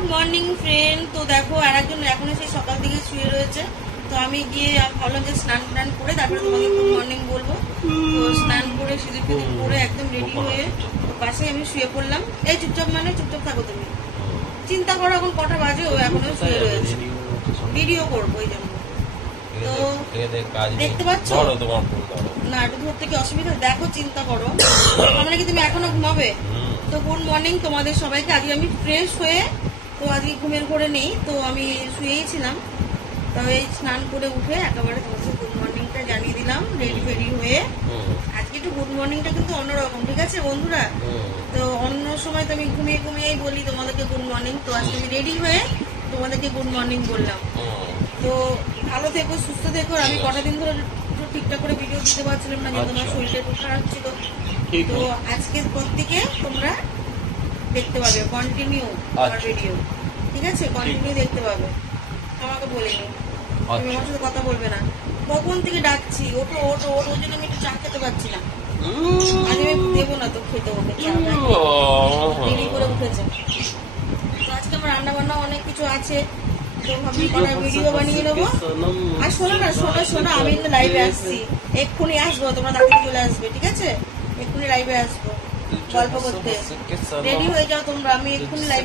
Good morning friend. তো দেখো আর একজন এখনো সেই সকাল থেকে শুয়ে রয়েছে। তো আমি গিয়ে ভাবলাম যে স্নান টান করে তারপরে তোমাকে গুড মর্নিং বলবো। তো স্নান করে সিঁদুর ফিঁদুর করে একদম রেডি হয়ে পাশে আমি শুয়ে পড়লাম। এই চুপচাপ মানে চুপচাপ থাকো তুমি, চিন্তা করো এখন কটা বাজে, ও এখনো শুয়ে রয়েছে, ভিডিও করবো এই জন্য। তো দেখতে পাচ্ছ না, একটু ধরতে কি অসুবিধা? দেখো চিন্তা করো, মানে কি তুমি এখনো ঘুমাবে? তো গুড মর্নিং তোমাদের সবাইকে। আজকে আমি ফ্রেশ হয়ে, তো আজকে ঘুমের ঘরে নেই, তো আমি শুয়েই ছিলাম। তো এই স্নান করে উঠে একেবারে তোমাকে গুড মর্নিংটা জানিয়ে দিলাম রেডি ফেডি হয়ে। আজকে একটু গুড মর্নিংটা কিন্তু অন্যরকম, ঠিক আছে বন্ধুরা? তো অন্য সময় তো আমি ঘুমিয়ে ঘুমিয়েই বলি তোমাদেরকে গুড মর্নিং, তো আজকে আমি রেডি হয়ে তোমাদেরকে গুড মর্নিং বললাম। তো ভালো থেকো, সুস্থ থেকো। আমি কটা দিন ধরে ঠিকঠাক করে ভিডিও দিতে পারছিলাম না, যে তোমার শরীরটা একটু খারাপ ছিল। তো আজকের পর থেকে তোমরা দেখতে পাবে কন্টিনিউ আমার ভিডিও, ঠিক আছে? কন্টিনিউ দেখতে পাবে। আমাকে বলিনি তুমি আমার সাথে কথা বলবে না, কখন থেকে ডাকছি ওটো ওটো ওটো, ওই জন্য আমি একটু চা খেতে পারছি না। আজ আমি দেবো না তো খেতে, ওকে চা দেরি করে উঠেছে। তো আজকে আমার রান্না বান্না অনেক কিছু আছে, তো ভাবছি কটা ভিডিও বানিয়ে নেবো। আর শোনো না, শোনো শোনো, আমি কিন্তু লাইভে আসছি, এক্ষুনি আসবো, তোমরা তাড়াতাড়ি চলে আসবে, ঠিক আছে? এক্ষুনি লাইভে আসবো গল্প করতে। রেডি হয়ে যাও তোমরা, আমি এক্ষুনি লাইভ